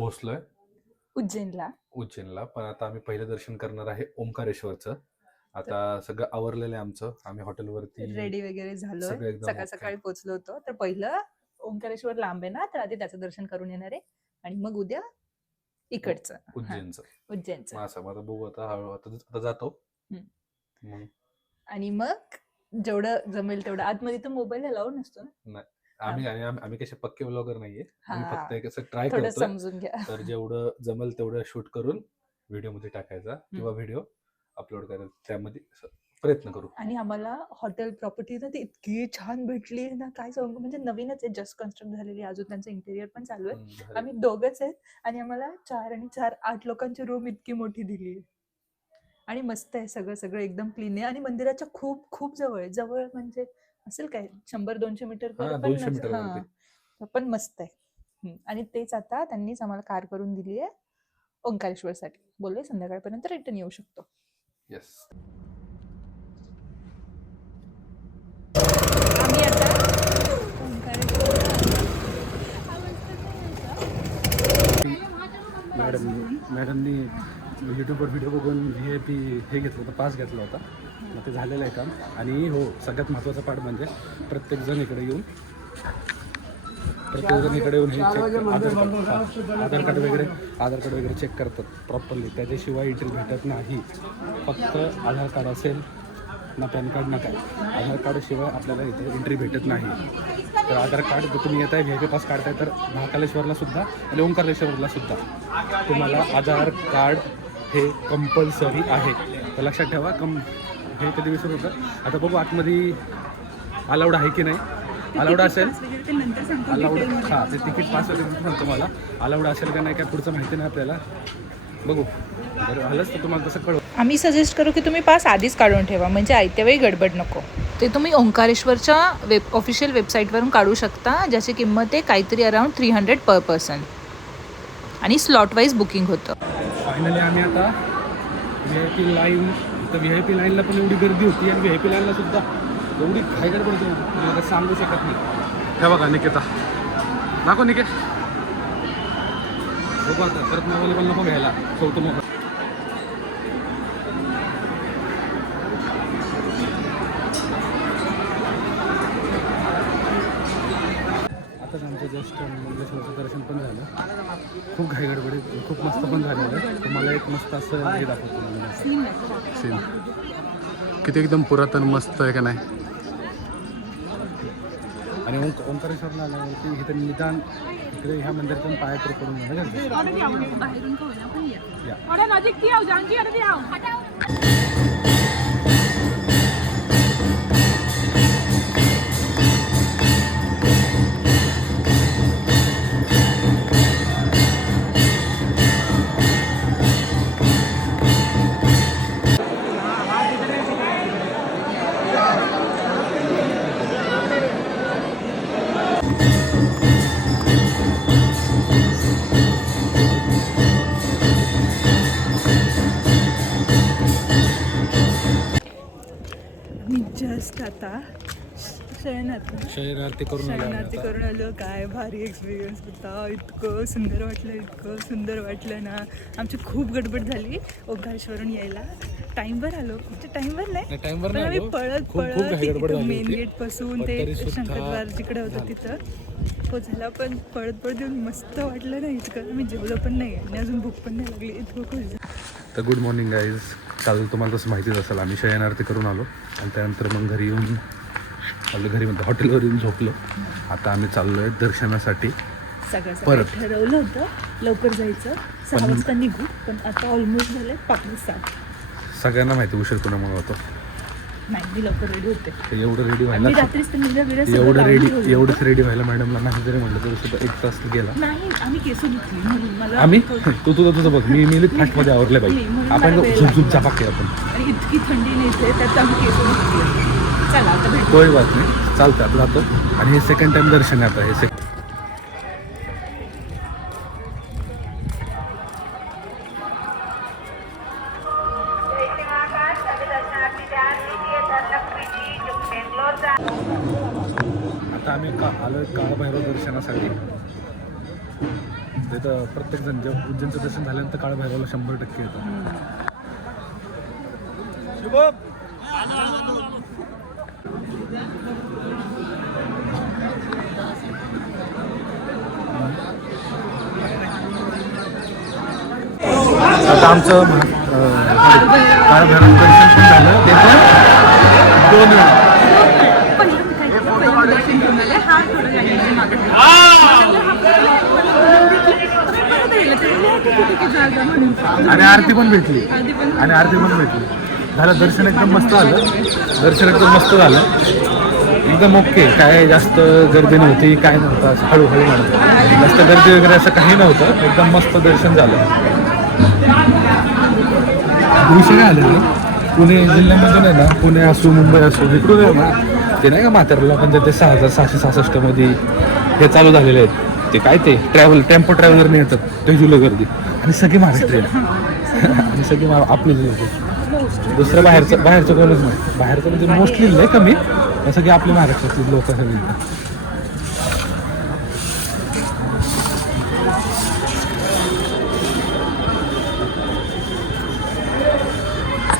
पोहोचलोय उज्जैनला. पण आता आम्ही पहिलं दर्शन करणार आहे ओंकारेश्वरचं. आता सगळं आवरलेलं आहे आमचं. आम्ही हॉटेलवरती रेडी वगैरे झालोय, सगळं एकदम सकाळ ओके. सकाळी पोहोचलो होतो. तर पहिलं ओंकारेश्वर लांब आहे ना, तर आधी त्याचं दर्शन करून येणार आहे आणि मग उद्या इकडचं उज्जैनचं. उज्जैनचं मग असं आता बघू, आता हळूहळू आता जातो. मग आणि मग जेवढं जमेल तेवढं. आतमध्ये तर मोबाईल अलाउड नसतो ना. आम्ही कसे पक्के ब्लॉगर नाहीये. आम्ही हा, फक्त एक असं ट्राय थोडं करतोय. समजून घ्या. तर जेवढं जमेल तेवढं शूट करून व्हिडिओ मध्ये टाकायचा किंवा व्हिडिओ अपलोड करायचा, त्यामध्ये असं प्रयत्न करू. आणि आम्हाला हॉटेल प्रॉपर्टी ना ती इतकी छान भेटली ना, काय सांगू. म्हणजे नवीनच आहे, जस्ट कन्स्ट्रक्ट झालेली, अजून त्यांचं इंटेरियर पण चालू आहे. आम्ही दोघंच आहेत आणि आम्हाला 4 आणि 4 8 लोकांची रूम इतकी मोठी दिली आहे. आणि मस्त आहे, सगळं एकदम क्लीन आहे. आणि मंदिराच्या खूप खूप जवळ म्हणजे असेल काय 100-200 मीटर हा, पण 200 मीटर वरती. पण मस्त आहे. आणि तेच आता त्यांनीच आम्हाला कार करून दिली आहे ओंकारेश्वरसाठी. बोलले संध्याकाळपर्यंत रिटर्न येऊ शकतो. येस. आम्ही आता मॅडमनी युट्यूबवर व्हिडिओ बघून VIP हे घेतलं होतं, पास घेतला होता. मग ते झालेलं आहे काम. आणि हो, सगळ्यात महत्त्वाचा पार्ट म्हणजे प्रत्येकजण इकडे येऊन हे आधार कार्ड वगैरे चेक करतात प्रॉपरली. त्याच्याशिवाय एंट्री भेटत नाही. फक्त आधार कार्ड असेल ना, पॅन कार्ड ना काय, आधार कार्डशिवाय आपल्याला इथे एंट्री भेटत नाही. तर आधार कार्ड जर तुम्ही येत आहे VIP पास काढताय तर महाकालेश्वरला सुद्धा आणि ओंकारेश्वरला सुद्धा तुम्हाला आधार कार्ड हे कंपल्सरी आहे. तर लक्षात ठेवा. हे कधी विसरू होतं. आता बघू आतमध्ये अलाउड आहे की नाही. अलाउड असेल, अलाउड हां, ते तिकीट पास वगैरे सांगतो मला. अलाउड असेल का नाही काय पुढचं माहिती नाही आपल्याला. बघू, बरं आलंच तर तुम्हाला तसं कळू. आम्ही सजेस्ट करू की तुम्ही पास आधीच काढून ठेवा, म्हणजे आयत्या वेळी गडबड नको. ते तुम्ही ओंकारेश्वरच्या ऑफिशियल वेबसाईटवरून काढू शकता, ज्याची किंमत आहे काहीतरी अराउंड 300 पर पर्सन आणि स्लॉट वाईज बुकिंग होतं. फायनली आम्ही आता VIP लाईन, तर VIP लाईनला पण एवढी गर्दी होती आणि VIP लाईनला सुद्धा एवढी घाई गडबड होती, मला सांगू शकत नाही. हे बघा निकेता, दाखव निकेत. बघू आता परत मोबाईल पण नको घ्यायला, ठेवतो मोबाईल. आताच आमचं जस्ट मंगेश्वरचं दर्शन पण झालं. खूप घाई गडबडीत, खूप मस्त पण झालेलं आहे. तुम्हाला एक मस्त असं हे दाखवतो सीन. किती एकदम पुरातन मस्त आहे का नाही. आणि ओंकारेश्वरला आल्यावरती इथे निदान इकडे ह्या मंदिरातून पाया तरी करून मी जस्ट आता शयनारती करून आलो. काय भारी एक्सपिरियन्स होता. इतकं सुंदर वाटलं ना. आमची खूप गडबड झाली ओंकारेश्वरून यायला. टाईमवर आलो, म्हणजे टाईमवर नाही, पण आम्ही पळत मेन गेट पासून ते शंकरद्वार जिकडे होतं तिथं पोचायला. पण पळत येऊन मस्त वाटलं ना इतकं. आम्ही जेवलो पण नाही आणि अजून भूक पण नाही लागली, इतकं खुश. तर गुड मॉर्निंग गाईज. काल तुम्हाला तसं माहितीच असेल, आम्ही शयनारती करून आलो आणि त्यानंतर मग घरी येऊन आपल्या घरी म्हणजे हॉटेलवर येऊन झोपलो. आता आम्ही चाललो आहे दर्शनासाठी. परत ठरवलं होतं लवकर जायचं, 6 वाजता निघू, पण आता ऑलमोस्ट झाले 5:30. सगळ्यांना माहिती उशीर कोणामुळे होतो. नाही, मी लवकर रेडी होते. एवढं रेडी व्हायला एवढंच रेडी व्हायला मॅडमला नाही जरी म्हटलं तरी सुद्धा 1 तास गेला. नाही, आम्ही केस धुतली म्हणून मला. आम्ही तू तुझं बघ, मी फास्टमध्ये आवरले पाहिजे. आपण झुपझुप चापाके आपण. आणि इतकी थंडी नाही त्यात आम्ही केस धुतली. चला आता भेटू. कोई बात नाही, चालतं आता जातो. आणि हे सेकंड टाइम दर्शन आहे आता. हे आता आम्ही आलोय काळभैरव दर्शनासाठी. तिथं प्रत्येक जण जेव्हा उज्जैनचं दर्शन झाल्यानंतर काळभैरवला 100% येतं. आता आमचं काळभैरव दर्शन पण झालं. ते पण 2 वेळा. आणि आरती पण भेटली. झालं दर्शन एकदम मस्त झालं. एकदम ओके. काय जास्त गर्दी नव्हती, काय नव्हतं, असं हळूहळू नव्हतं, जास्त गर्दी वगैरे असं काही नव्हतं. एकदम मस्त दर्शन झालं. विषय काय आलं ना, पुणे जिल्ह्यामधून आहे ना, पुणे असो मुंबई असो इकडून आहे ना, ते नाही का म्हाताऱ्याला पण ते 6666 मध्ये हे चालू झालेले आहेत. ते काय ते टेम्पो ट्रॅव्हलरने येतात, ते जुलं गर्दी आणि सगळी महाराष्ट्रीयन आणि सगळी आपली लोक. दुसरं बाहेरचं कोणच नाही. बाहेरचं म्हणजे मोस्टली नाही कमी, सगळी आपली महाराष्ट्रातली लोक सगळी.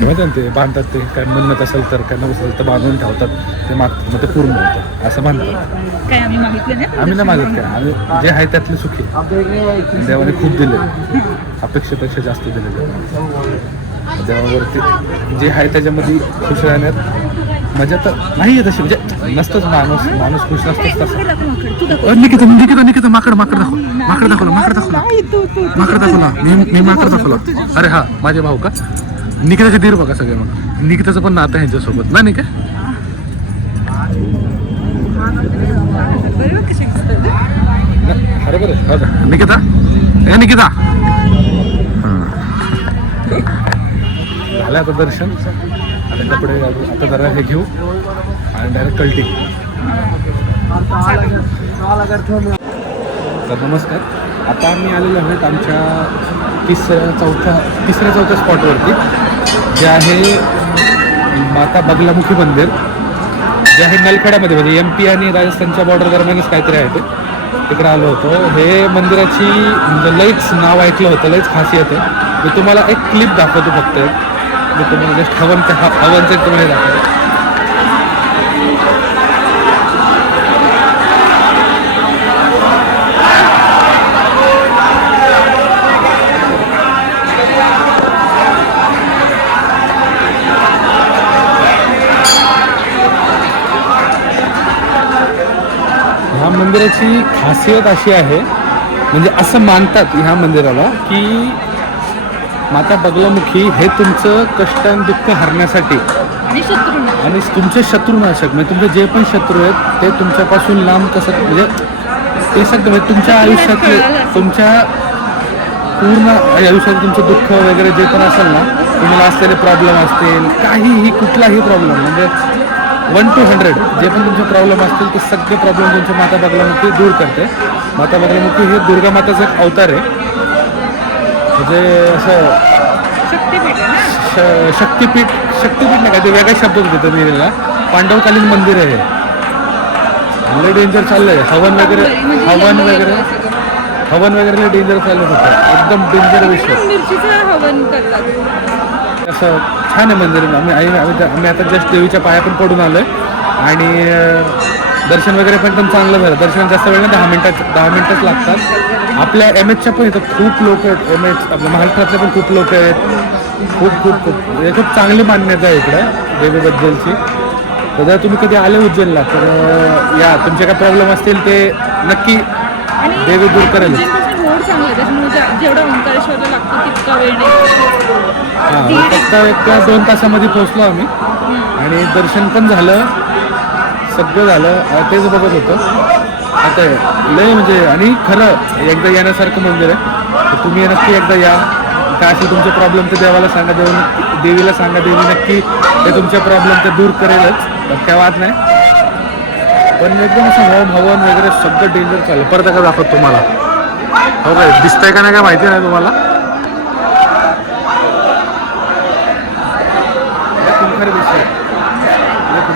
माहिती ते बांधतात, ते काय म्हणत असेल तर काय नसेल तर बांधून ठेवतात, ते मागतात, मग ते पूर्ण होतं असं म्हणतात. काय आम्ही मागितलं नाही, आम्ही नाही मागत काय, आम्ही जे आहे त्यातले सुखी. देवाने खूप दिले, अपेक्षेपेक्षा जास्त दिले. देवावरती जे आहे त्याच्यामध्ये खुश राहण्यात मजा तर नाही आहे तशी, म्हणजे नसतंच. माणूस खुश नसतंच तसं. निकिता माकड दाखवला. मी माकड दाखवला. अरे हा, माझे भाऊ का? निकिताचे दीर बघा सगळे. मग निकिताचं पण नातं आहे ह्यांच्यासोबत ना. निका बरोबर आहे बघा. निकिता झालं आता दर्शन. आता कपडे आता जरा हे घेऊ आणि डायरेक्ट कल्टी. तर नमस्कार. आता आम्ही आलेलो आहोत आमच्या तिसऱ्या चौथ्या स्पॉटवरती, जे आहे माता बगलामुखी मंदिर, जे आहे नलखेड्यामध्ये, म्हणजे MP आणि राजस्थानच्या बॉर्डर दरम्यानच काहीतरी आहे. ते तिकडे आलो होतो. हे मंदिराची म्हणजे लईच नाव ऐकलं होतं, लईच खासियत आहे. मी तुम्हाला एक क्लिप दाखवतो फक्त. मी तुम्हाला जस्ट हवनचं तुम्हाला दाखवतो. ह्या मंदिराची खासियत अशी आहे, म्हणजे असं मानतात ह्या मंदिराला की माता बगलामुखी हे तुमचं कष्ट आणि दुःख हरण्यासाठी आणि तुमचे शत्रुनाशक, म्हणजे तुमचे जे पण शत्रू आहेत ते तुमच्यापासून लांब कसं, म्हणजे ते सगळं म्हणजे तुमच्या आयुष्यातले, तुमच्या पूर्ण आयुष्यात तुमचं दुःख वगैरे जे पण असेल ना, तुम्हाला असलेले प्रॉब्लेम असतील, काहीही कुठलाही प्रॉब्लेम, म्हणजे 1 to 100 जे पण तुमचे प्रॉब्लेम असतील ते सगळे प्रॉब्लेम तुमच्या माता बगलामुखी दूर करते. माता बगलामुखी हे दुर्गा माताचं एक अवतार आहे. म्हणजे असं शक्तिपीठ नाही का, ते वेगळ्या शब्द होते मी. पांडवकालीन मंदिर आहे. लय डेंजर चाललंय. हवन वगैरे लय डेंजर चाललं होतं. एकदम डेंजर विषय. असं छान आहे मंदिर. आम्ही आता जस्ट देवीच्या पाया पण पडून आलोय आणि दर्शन वगैरे पण एकदम चांगलं झालं. दर्शन जास्त वेळ नाही, 10 मिनिटच लागतात. आपल्या MHच्या पण इथं खूप लोक आहेत. MH आपल्या महाराष्ट्रातले पण खूप लोक आहेत. खूप चांगली मान्यता आहे इकडे देवीबद्दलची. तर जर तुम्ही कधी आले उज्जैनला तर या, तुमचे काय प्रॉब्लेम असतील ते नक्की देवी दूर करेल. हां, फक्त 1-2 तासामध्ये पोहोचलो आम्ही आणि दर्शन पण झालं, सगळं झालं. तेच बघत होतं आता लय म्हणजे. आणि खरं एकदा येण्यासारखं मंदिर आहे. तर तुम्ही नक्की एकदा या. काय असेल तुमचे प्रॉब्लेम ते देवाला सांगा, देवीला सांगा. देवी नक्की ते तुमचे प्रॉब्लेम ते दूर करेलच, तर काय वाद नाही. पण एकदम असं हवन वगैरे सगळं डेंजर चाललं. परत का दाखवत तुम्हाला. हो काय दिसतंय का नाही काय माहिती नाही तुम्हाला.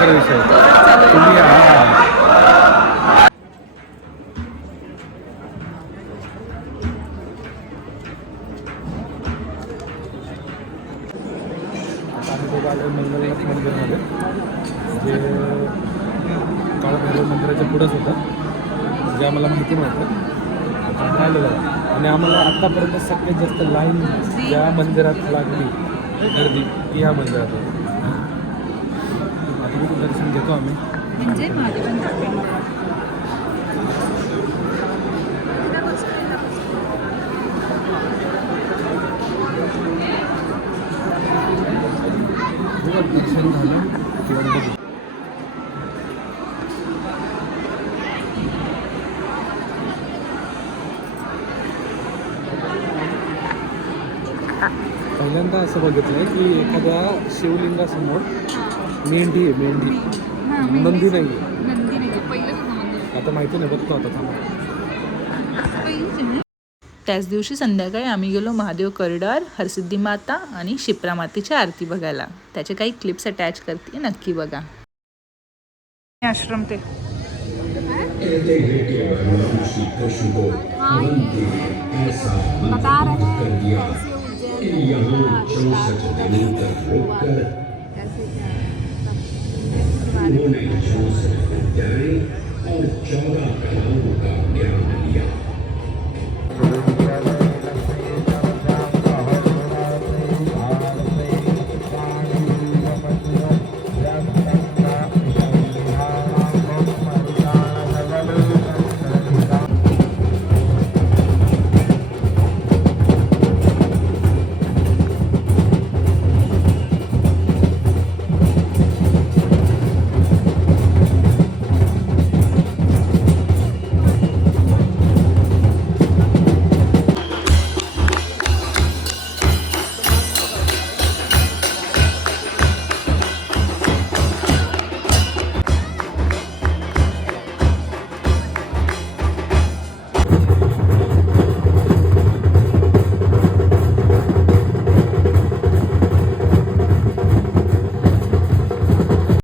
खरं विषय तुम्ही मंदिराच्या पुढंच होतं, जे आम्हाला माहिती नव्हतं. आम्ही आलेलो आहे आणि आम्हाला आत्तापर्यंत सगळ्यात जास्त लाईन या मंदिरात लागली गर्दी ती या मंदिरात होती. आता तिथे दर्शन घेतो आम्ही. म्हणजे महादेवांचं दर्शन झालं किंवा बघू. पहिल्यांदा असं बघितलंय की एखाद्या शिवलिंगासमोर मेंढी आहे, मेंढी, नंदी नाही. नंदी नाही पहिलं आता माहिती नाही, बघतो आता थांबा. त्याच दिवशी संध्याकाळी आम्ही गेलो महादेव कॉरिडॉर, हरसिद्धी माता आणि शिप्रा मातेची आरती बघायला. त्याचे काही क्लिप्स अटॅच करते, नक्की बघा. आश्रम ते बता रहे हैं कैसे उन्होंने